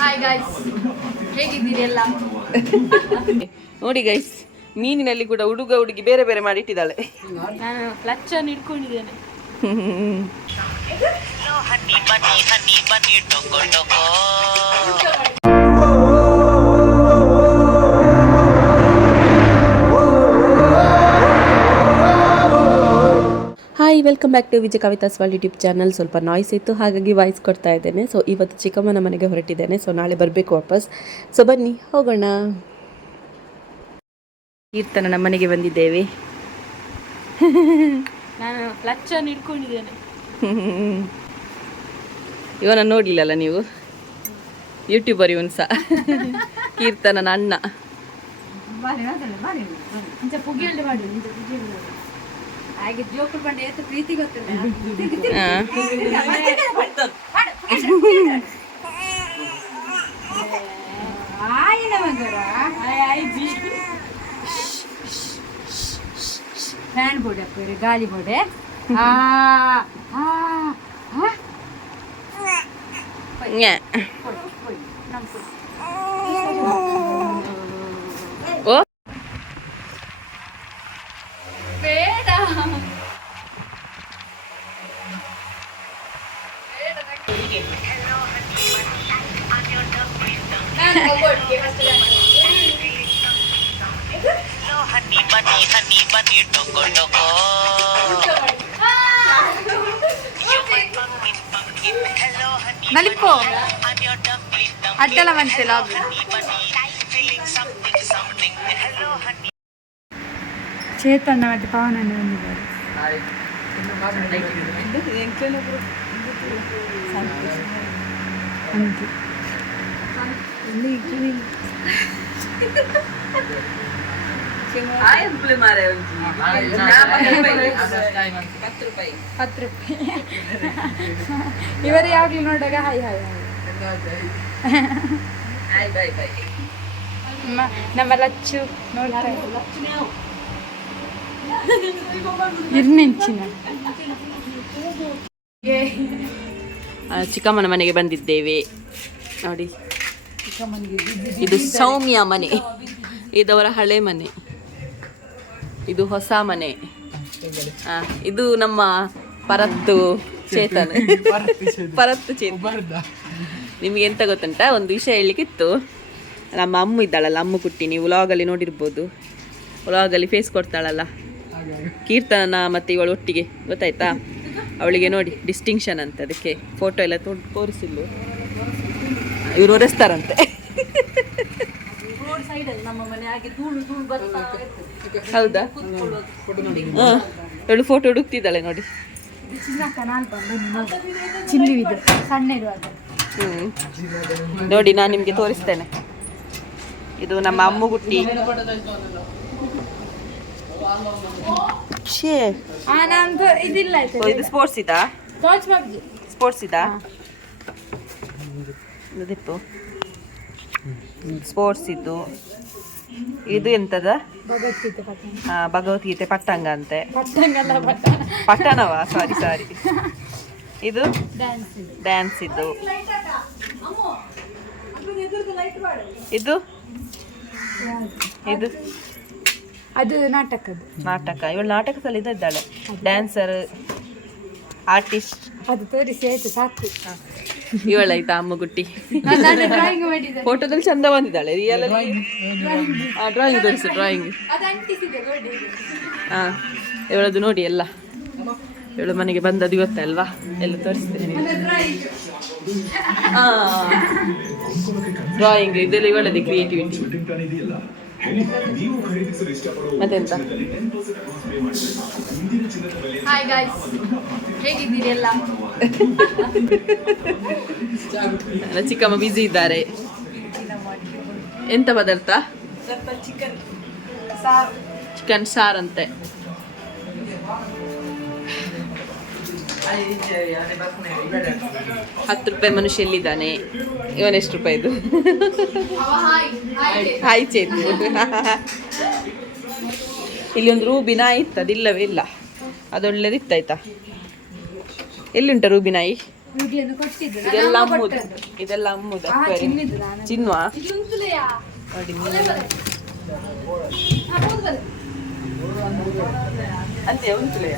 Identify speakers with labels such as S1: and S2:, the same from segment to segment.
S1: Hi guys ಹೇಗಿದ್ದೀರಿ ಎಲ್ಲ?
S2: ನೋಡಿ ಗೈಸ್ ಮೀನಿನಲ್ಲಿ ಕೂಡ ಹುಡುಗ ಹುಡುಗಿ ಬೇರೆ ಬೇರೆ ಮಾಡಿ ಇಟ್ಟಿದ್ದಾಳೆ.
S1: ನಾನು ಕ್ಲಚ್ ಅನ್ನು ಇಟ್ಕೊಂಡಿದ್ದೇನೆ
S3: hi welcome back to Vijaya Kavitha's world YouTube channel ಸ್ವಲ್ಪ ನಾಯ್ಸ್ ಇತ್ತು ಹಾಗಾಗಿ ವಾಯ್ಸ್ ಕೊಡ್ತಾ ಇದ್ದೇನೆ. ಸೊ ಇವತ್ತು ಚಿಕ್ಕಮ್ಮನ ಮನೆಗೆ ಹೊರಟಿದ್ದೇನೆ. ಸೊ ನಾಳೆ ಬರಬೇಕು ವಾಪಸ್. ಸೊ ಬನ್ನಿ ಹೋಗೋಣ. ಕೀರ್ತನ ನಮ್ಮ ಮನೆಗೆ ಬಂದಿದ್ದೇವೆ.
S1: ನಾನು ಇಟ್ಕೊಂಡಿದ್ದೇನೆ
S2: ಇವನ ನೋಡ್ಲಿಲ್ಲಲ್ಲ ನೀವು? ಯೂಟ್ಯೂಬರ್ ಇವನು ಸಹ. ಕೀರ್ತನನ ಅಣ್ಣ.
S1: ಹಾಗೆ ಜೋಕುಲ್ ಬಂಡೆ ಎತ್ತು ಪ್ರೀತಿ ಗೊತ್ತಿಲ್ಲ
S2: ಹಾ.
S1: ಆಯಿನ ಮಗರ ಫ್ಯಾನ್ ಬೋರ್ಡ್ ಹಾಕೋರಿ ಗಾಳಿ ಬೋರ್ಡೆ ಆ ಆ ನಲಿಪೋ ಅಡ್ಡಲ ಬಂತಿಲ್ಲ ಚೇತನ ಮತ್ತೆ ಪವನನ್ನು ಬಂದಿದ್ದಾರೆ ಹಂಗೆ ಹತ್ತು ರೂಪಾಯಿ ಇವರು ಯಾವಾಗಲೂ ನೋಡಿದಾಗ ಹಾಯ್ ಹಾಯ್ ಹಾಯ್. ಮ- ನಮ್ಮ ಲಚ್ಚು ಇರ್ನೆಂಚಿನ
S2: ಚಿಕ್ಕಮ್ಮನ ಮನೆಗೆ ಬಂದಿದ್ದೇವೆ. ನೋಡಿ. ಇದು ಸೌಮ್ಯ ಮನೆ. ಇದವರ ಹಳೆ ಮನೆ. ಇದು ಹೊಸ ಮನೆ. ಇದು ನಮ್ಮ ಪರತ್ತು ಚೇತನ್. ಪರತ್ತು ಚೇತನ್. ನಿಮಗೆ ಎಂತ ಗೊತ್ತುಂಟ? ಒಂದು ವಿಷಯ ಹೇಳಲಿಕ್ಕಿತ್ತು. ನಮ್ಮ ಅಮ್ಮ ಇದ್ದಾಳಲ್ಲ, ಅಮ್ಮ ಕುಟ್ಟಿ ನೀವು ವ್ಲಾಗಲ್ಲಿ ನೋಡಿರ್ಬೋದು. ವ್ಲಾಗಲ್ಲಿ ಫೇಸ್ ಕೊಡ್ತಾಳಲ್ಲ. ಕೀರ್ತನ ಮತ್ತು ಇವಳು ಒಟ್ಟಿಗೆ, ಗೊತ್ತಾಯ್ತಾ? ಅವಳಿಗೆ ನೋಡಿ ಡಿಸ್ಟಿಂಕ್ಷನ್ ಅಂತ ಅದಕ್ಕೆ ಫೋಟೋ ಎಲ್ಲ ತೋರಿಸಿದ್ಲು ಇವರು ಒರೆಸ್ತಾರಂತೆ ಹೌದಾ? ಹೇಳು ಫೋಟೋ ಹುಡುಕ್ತಿದ್ದಾಳೆ ನೋಡಿ. ನೋಡಿ ನಾನು ನಿಮಗೆ ತೋರಿಸ್ತೇನೆ. ಇದು ನಮ್ಮ ಅಮ್ಮ ಗುಟ್ಟಿ
S1: ಆ ನಂದು ಇದಿಲ್ಲ ಆಯ್ತು?
S2: ಓ, ಇದು ಸ್ಪೋರ್ಟ್ಸ್ ಇದಾ? ಸ್ಪೋರ್ಟ್ಸ್ ಇದಾ? ಇದಿತ್ತು ಸ್ಪೋರ್ಟ್ಸ್ ಇದ್ದು ಇದು. ಎಂತದ?
S1: ಭಗವದ್ಗೀತೆ
S2: ಪಟ್ಟಂಗ ಅಂತೆ. ಪಟ್ಟಣವ? ಸಾರಿ ಸಾರಿ ಇದು?
S1: ಡ್ಯಾನ್ಸ್ ಇದು.
S2: ಡ್ಯಾನ್ಸ್ ಇದ್ದು ಇದು? ಇದು?
S1: ಅದು ನಾಟಕದ್ದು.
S2: ನಾಟಕ. ಇವಳು ನಾಟಕದಲ್ಲಿ ಇದ್ದಾಳೆ. ಡ್ಯಾನ್ಸರ್ ಆರ್ಟಿಸ್ಟ್
S1: ಅದು ತೋರಿಸಿ ಆಯ್ತು ಸಾಕು.
S2: ಇವಳಾಯ್ತಾ
S1: ಡ್ರಾಯಿಂಗ್ ಮಾಡಿದ್ದೆ
S2: ಫೋಟೋದಲ್ಲಿ ಚಂದ ಬಂದಿದ್ದಾಳೆ ರಿಯಲ್ ಡ್ರಾಯಿಂಗ್ ತೋರಿಸು ಡ್ರಾಯಿಂಗ್ ಹಾ ಇವಳದು ನೋಡಿ. ಎಲ್ಲ. ಇವಳು ಮನೆಗೆ ಬಂದದ್ದು ಇವತ್ತಲ್ವಾ ಎಲ್ಲ ತೋರಿಸ್ತೇನೆ
S1: ಡ್ರಾಯಿಂಗ್
S2: ಡ್ರಾಯಿಂಗ್ ಇದೆಲ್ಲ ಇವಳದೇ ಕ್ರಿಯೇಟಿವಿಟಿ ಮತ್ತೆಂತ?
S1: ಹಾಯ್ ಗಾಯ್ಸ್ ಹೇಗಿದ್ದೀರಿ ಎಲ್ಲ?
S2: ನನ್ನ ಚಿಕ್ಕಮ್ಮ ಬ್ಯುಸಿ ಇದ್ದಾರೆ. ಎಂತ ಪದಾರ್ಥ? ಚಿಕನ್ ಸಾರ್. ಅಂತೆ ಹತ್ತು ರೂಪಾಯಿ ಮನುಷ್ಯ ಎಲ್ಲಿದ್ದಾನೆ? ಇವನೆಷ್ಟು ರೂಪಾಯಿದು ಹಾಯ್ ಚೇತು. ಇಲ್ಲಿ ಒಂದು ರೂಬಿನ ಇತ್ತು ಅದಿಲ್ಲವೇ ಇಲ್ಲ. ಅದೊಳ್ಳೆದಿತ್ತಾಯ್ತಾ ಎಲ್ಲಿ ಉಂಟ ರೂಬಿ ನಾಯಿ
S1: ರೂಢಿಯನ್ನು ಕೊಟ್ಟಿದ್ದು. ನಾನು
S2: ಇದೆಲ್ಲ
S1: ಅಮ್ಮ
S2: ಅಮ್ಮುದು. ಇದೆಲ್ಲ ಅಮ್ಮುದು? ನೋಡಿ ಅಂತೆ ಉಂಟುಲೆಯ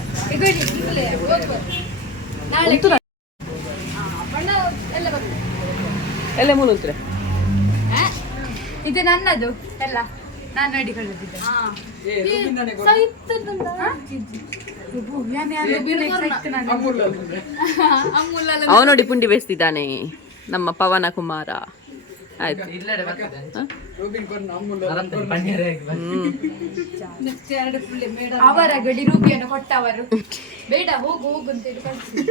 S1: ಬಣ್ಣ ಎಲ್ಲ
S2: ಮೂಲ
S1: ಇದು ನನ್ನದು ಎಲ್ಲ. ನಾನು ನೋಡಿಕೊಳ್ಳುತ್ತಿದ್ದೆ
S2: ಅವ ನೋಡಿ ಪುಂಡಿ ಬೇಯಿಸ್ತಿದ್ದಾನೆ ನಮ್ಮ ಪವನ ಕುಮಾರ. ಆಯ್ತು.
S1: ಅವರ ಗಡಿ ರೂಪಿಯನ್ನು ಕೊಟ್ಟವರು. ಬೇಡ ಹೋಗು ಹೋಗು ಅಂತ ಹೇಳಿ ಕಳ್ಸಿ.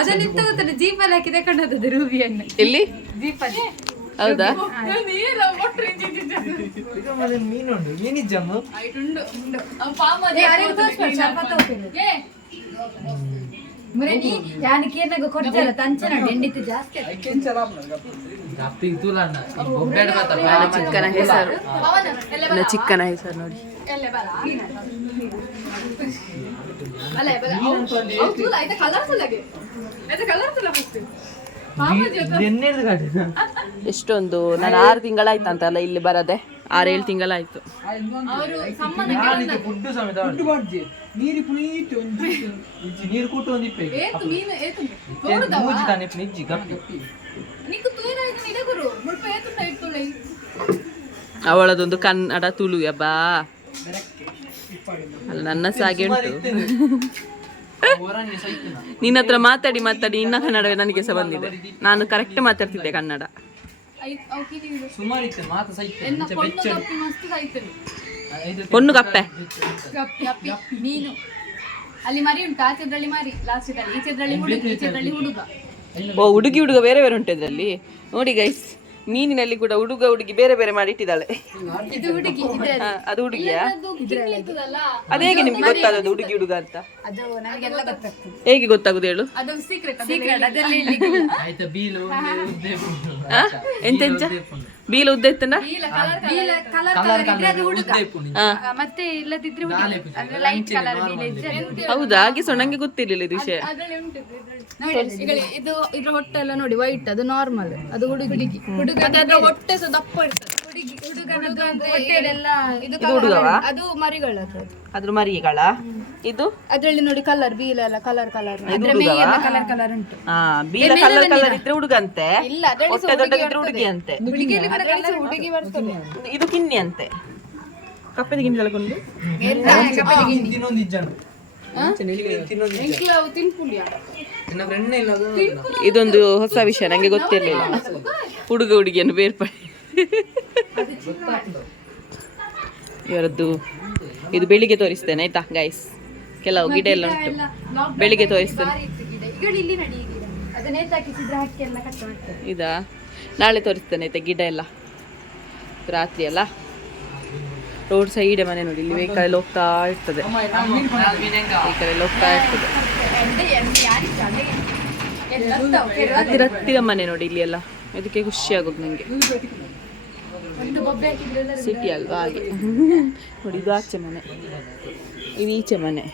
S1: ಅದನ್ನ ಇತ್ತ ಗೊತ್ತಲ್ಲ ಜೀಪಲ್ಲಿ ಹಾಕಿ ತಗೊಂಡದ್ದು ರೂಬಿಯನ್ನು
S2: ಎಲ್ಲಿ?
S1: ಜೀಪಲ್ಲಿ.
S2: ಹೌದಾ?
S1: ಏನಾಗ ಕೊಡ್ತಾರ ತಂಚನ ಜಾಸ್ತಿ
S2: ಚಿಕ್ಕನ ಹೆಸರು. ಚಿಕ್ಕನ ಹೆಸರು ನೋಡಿ.
S1: ಕಲರ್ಸ್ ಅಲ್ಲ. ಅವ್-
S2: ಎಷ್ಟೊಂದು? ನಾನು ಆರು ತಿಂಗಳಾಯ್ತಂತಲ್ಲ ಇಲ್ಲಿ ಬರದೆ. ಆರೇಳು ತಿಂಗಳಾಯ್ತು. ಅವಳದೊಂದು ಕನ್ನಡ ತುಳು ಯಬ್ಬಾ. ಅಲ್ಲ ನನ್ನ ಸಾಗೆ ಉಂಟು. ನಿನ್ನ ಹತ್ರ ಮಾತಾಡಿ ಮಾತಾಡಿ ಇನ್ನ ಕನ್ನಡವೇ ನನಗೆ ಸಹ ಬಂದಿದೆ. ನಾನು ಕರೆಕ್ಟ್ ಮಾತಾಡ್ತಿದ್ದೆ ಕನ್ನಡ.
S1: ಪೊಣ್ಣು ಕಪ್ಪಿ ಮೀನು. ಅಲ್ಲಿ ಮರಿ ಉಂಟು ಆಚೆದ್ರಲ್ಲಿ ಮರಿ ಲಾಸ್ಟ್ ಈಚೆದ್ರಲ್ಲಿ ಹುಡುಗ ಈಚೆದ್ರಲ್ಲಿ ಹುಡುಗ.
S2: ಓ ಹುಡುಗಿ ಹುಡುಗ ಬೇರೆ ಬೇರೆ ಉಂಟು ಇದರಲ್ಲಿ. ನೋಡಿ ಗೈಸ್ ಮೀನಿನಲ್ಲಿ ಕೂಡ ಹುಡುಗ ಹುಡುಗಿ ಬೇರೆ ಬೇರೆ ಮಾಡಿ ಇಟ್ಟಿದ್ದಾಳೆ. ಹಾ, ಅದು ಹುಡುಗಿಯಾ? ಅದು ಹೇಗೆ ನಿಮ್ಗೆ ಗೊತ್ತಾದದ್ದು ಹುಡುಗಿ ಹುಡುಗ ಅಂತ? ಹೇಗೆ ಗೊತ್ತಾಗುದು ಹೇಳು?
S1: ಅದು ಸೀಕ್ರೆಟ್ ಸೀಕ್ರೆಟ್ ಅದರಲ್ಲಿ ಹೇಳ್ಲಿಕ್ಕಿಲ್ಲ.
S4: ಆಯ್ತಾ ಬೀಲು ಉದ್ದೆ ಪುಂಡು
S2: ಆ? ಎಂತ ಎಂತ? ಬೀಲ ಉದ್ದ ಇತ್ತನ
S1: ಬೀಲ ಕಲರ್ ಕಲರ್ ಇದ್ರೆ ಅದು ಹುಡುಗ.
S4: ಉದ್ದೆ ಪುಂಡು
S2: ಹಾ
S1: ಆ, ಮತ್ತೆ ಇಲ್ಲದಿದ್ರೆ ಹುಡುಗಿ. ಅಂದ್ರೆ ಲೈಟ್ ಕಲರ್ ಬೀಲ ಇದ್ರೆ ಅದು ಹುಡುಗ.
S2: ಹೌದಾ? ಹಾಗೆ ಸೊ ನಂಗೆ ಗೊತ್ತಿರ್ಲಿಲ್ಲ ಇದು ವಿಷಯ.
S1: ಅದ್ರಲ್ಲಿ ಉಂಟು ನೋಡಿ ಇದು ಇದ್ರ ಹೊಟ್ಟೆ ಎಲ್ಲ ನೋಡಿ ವೈಟ್ ಅದು ನಾರ್ಮಲ್ ಅದು ಹುಡುಗಿ. ಹುಡುಗ. ಅದರ ಹೊಟ್ಟೆ ಸಹ ದಪ್ಪ ಇರ್ತದೆ. ಹುಡುಗಿ ಹುಡುಗನದ್ದು ಅಂದ್ರೆ ಹೊಟ್ಟೆಲೆಲ್ಲ ಇದು
S2: ಹುಡುಗವಾ?
S1: ಅದು ಮರಿಗಳ
S2: ಅದ್ರ ಮರಿಗಳ? ಇದು?
S1: ಅದ್ರಲ್ಲಿ ನೋಡಿ ಕಲರ್ ಬೀಲ ಎಲ್ಲ ಕಲರ್ ಕಲರ್ ಅದ್ರ
S2: ಹುಡುಗವಾ?
S1: ಕಲರ್ ಕಲರ್ ಉಂಟು.
S2: ಆ ಬೀಲ ಕಲರ್ ಕಲರ್ ಇದ್ರೆ ಹುಡುಗ ಅಂತೆ
S1: ಇಲ್ಲ ಅದರಲ್ಲಿ
S2: ಹೊಟ್ಟೆ ದೊಡ್ಡದಿದ್ರೆ ಹುಡುಗಿ ಅಂತೆ
S1: ಹುಡುಗಿಯಲ್ಲಿ ಹುಡುಗಿ ಬರ್ತದೆ.
S2: ಇದು ಕಿನ್ನಿ. ಅಂತೆ ಕಪ್ಪೆದ ಗಿಣ್ಣಿ ತಳ್ಕೊಂಡು.
S4: ತಿನ್ನೊಂದು ಇಜ್ಜನು ತಿನ್ನೊಂದು
S2: ಇದೊಂದು ಹೊಸ ವಿಷಯ, ನಂಗೆ ಗೊತ್ತಿರಲಿಲ್ಲ. ಹುಡುಗ ಹುಡುಗಿಯನ್ನು ಬೇರ್ಪಡಿ ಇವರದ್ದು ಇದು ಬೆಳಿಗ್ಗೆ ತೋರಿಸ್ತೇನೆ, ಆಯ್ತಾ ಗೈಸ್ ಕೆಲವು ಗಿಡ ಎಲ್ಲ ಉಂಟು. ಬೆಳಿಗ್ಗೆ ತೋರಿಸ್ತೇನೆ. ಇದಾ? ನಾಳೆ ತೋರಿಸ್ತೇನೆ, ಆಯ್ತಾ, ಗಿಡ ಎಲ್ಲ. ರಾತ್ರಿ ಅಲ್ಲ? ರೋಡ್ ಸೈಡ್ ಮನೆ ನೋಡಿ, ಇಲ್ಲಿ ವೆಹಿಕಲ್ ಹೋಗ್ತಾ ಇರ್ತದೆ. ವೆಹಿಕಲ್ ಹೋಗ್ತಾ ಇರ್ತದೆ. ಹತ್ತಿರ ಹತ್ತಿರ ಮನೆ ನೋಡಿ ಇಲ್ಲಿ ಎಲ್ಲ. ಇದಕ್ಕೆ ಖುಷಿ ಆಗೋದು ನಂಗೆ. ಸಿಟಿ ಅಲ್ವಾ ಹಾಗೆ. ನೋಡಿ, ಇದು ಆಚೆ ಮನೆ. ಇದು ಈಚೆ ಮನೆ.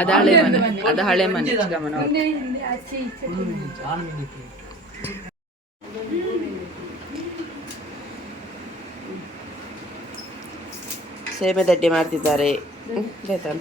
S2: ಅದು ಹಳೆ ಮನೆ. ಅದ ಹಳೆ ಮನೆ. ಸೇಬೆ ದಡ್ಡೆ ಮಾಡ್ತಿದ್ದಾರೆ. ಆಯ್ತಾ?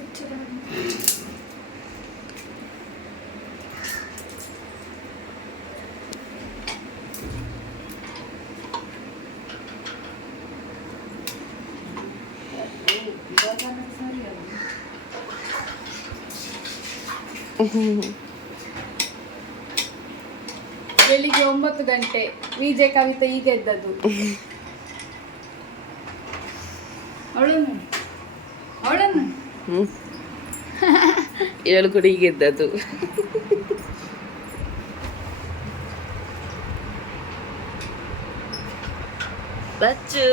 S1: ಬೆಳಿಗ್ಗೆ ಒಂಬತ್ತು ಗಂಟೆ ವಿಜಯ ಕವಿತಾ ಈಗ ಎದ್ದದ್ದು. ಅವಳನ್ನು ಅವಳನ್ನು.
S2: ಏಳು ಕೂಡ ಈಗ ಇದ್ದದ್ದು ಬಚ್ಚು.